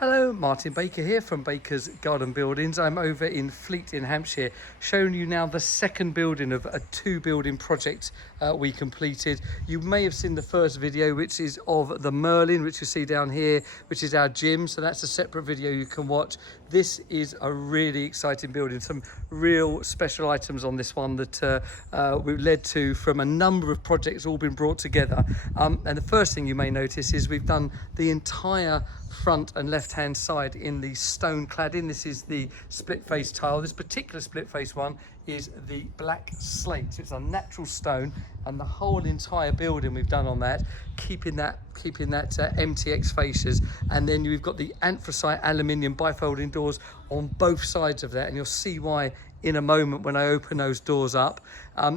Hello, Martin Baker here from Baker's Garden Buildings. I'm over in Fleet in Hampshire, showing you now the second building of a two-building project we completed. You may have seen the first video, which is of the Merlin, which you see down here, which is our gym. So that's a separate video you can watch. This is a really exciting building. Some real special items on this one that we led to from a number of projects all been brought together. And the first thing you may notice is we've done the entire front and left hand side in the stone cladding. This is the split face tile. This particular split face one is the black slate. So it's a natural stone, and the whole entire building we've done on that, keeping that MTX fascias. And then we've got the anthracite aluminium bifolding doors on both sides of that, and you'll see why in a moment when I open those doors up.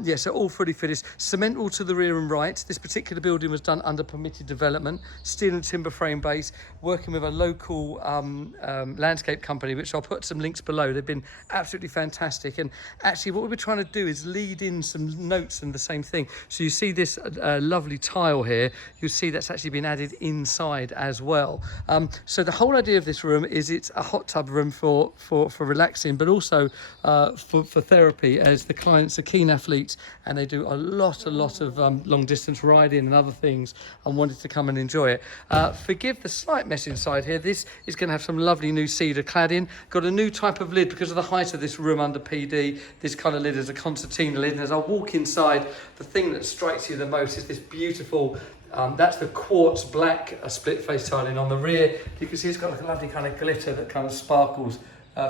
Yeah, so all fully finished. Cement wall to the rear and right. This particular building was done under permitted development, steel and timber frame base, working with a local landscape company, which I'll put some links below. They've been absolutely fantastic. And actually what we were trying to do is lead in some notes and the same thing. So you see this lovely tile here. You'll see that's actually been added inside as well. So the whole idea of this room is it's a hot tub room for relaxing, but also for therapy, as the clients are keen athletes and they do a lot of long distance riding and other things and wanted to come and enjoy it. Forgive the slight mess inside here. This is going to have some lovely new cedar cladding. Got a new type of lid because of the height of this room under PD. This kind of lid is a concertina lid, and as I walk inside, the thing that strikes you the most is this beautiful that's the quartz black split face tiling on the rear. You can see it's got like a lovely kind of glitter that kind of sparkles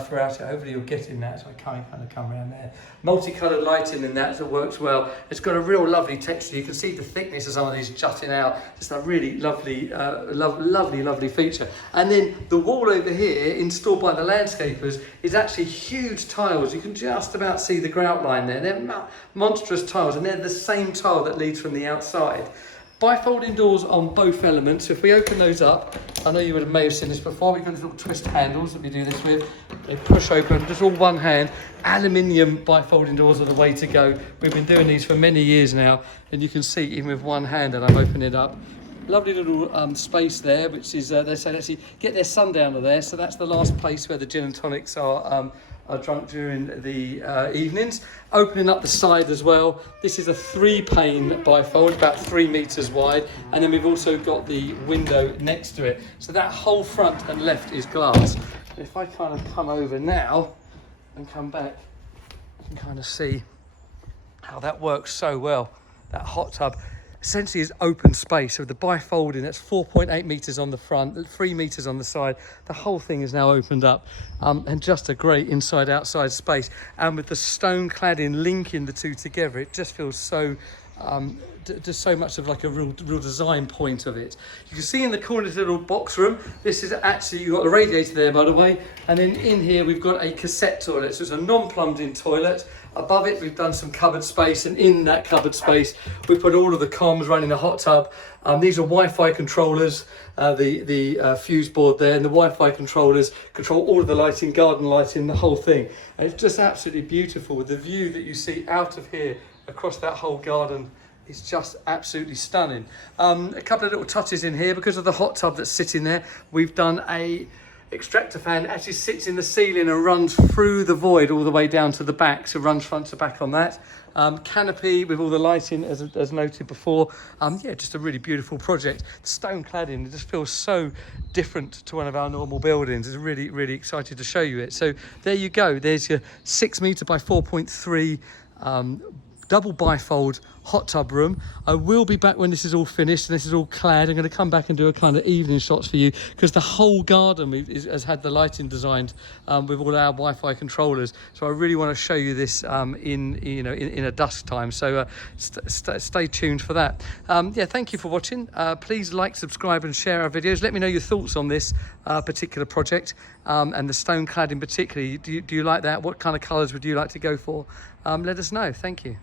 throughout it. Hopefully you're getting that, so I kind of come around there. Multicoloured lighting in that, so it works well. It's got a real lovely texture. You can see the thickness of some of these jutting out. Just a really lovely, lovely feature. And then the wall over here, installed by the landscapers, is actually huge tiles. You can just about see the grout line there. They're monstrous tiles, and they're the same tile that leads from the outside. Bifolding doors on both elements. So if we open those up, I know you may have seen this before, we've got these little twist handles that we do this with. They push open, just all one hand. Aluminium bifolding doors are the way to go. We've been doing these for many years now, and you can see even with one hand, and I'm opening it up. Lovely little space there, which is, they say actually get their sundowner there, so that's the last place where the gin and tonics are drunk during the evenings. Opening up the side as well. This is a 3-pane bifold, about 3 meters wide, and then we've also got the window next to it. So that whole front and left is glass. If I kind of come over now and come back, you can kind of see how that works so well. That hot tub essentially is open space. So the bifolding, that's 4.8 meters on the front, 3 meters on the side. The whole thing is now opened up, and just a great inside-outside space. And with the stone cladding linking the two together, it just feels so just so much of like a real design point of it. You can see in the corner this little box room. This is actually, you've got the radiator there, by the way, and then in here we've got a cassette toilet. So it's a non-plumbed in toilet. Above it we've done some cupboard space, and in that cupboard space we put all of the comms running the hot tub. These are Wi-Fi controllers, the fuse board there, and the Wi-Fi controllers control all of the lighting, garden lighting, the whole thing. And it's just absolutely beautiful. The view that you see out of here across that whole garden is just absolutely stunning. A couple of little touches in here because of the hot tub that's sitting there. We've done a extractor fan that actually sits in the ceiling and runs through the void all the way down to the back, so runs front to back on that. Canopy with all the lighting as noted before. Yeah, just a really beautiful project. Stone cladding, it just feels so different to one of our normal buildings. It's really excited to show you it. So there you go, there's your 6 meter by 4.3 double bifold hot tub room. I will be back when this is all finished and this is all clad. I'm going to come back and do a kind of evening shots for you, because the whole garden has had the lighting designed with all our Wi-Fi controllers. So I really want to show you this in a dusk time. So stay tuned for that. Yeah, thank you for watching. Please like, subscribe, and share our videos. Let me know your thoughts on this particular project and the stone cladding particularly. Do you like that? What kind of colours would you like to go for? Let us know. Thank you.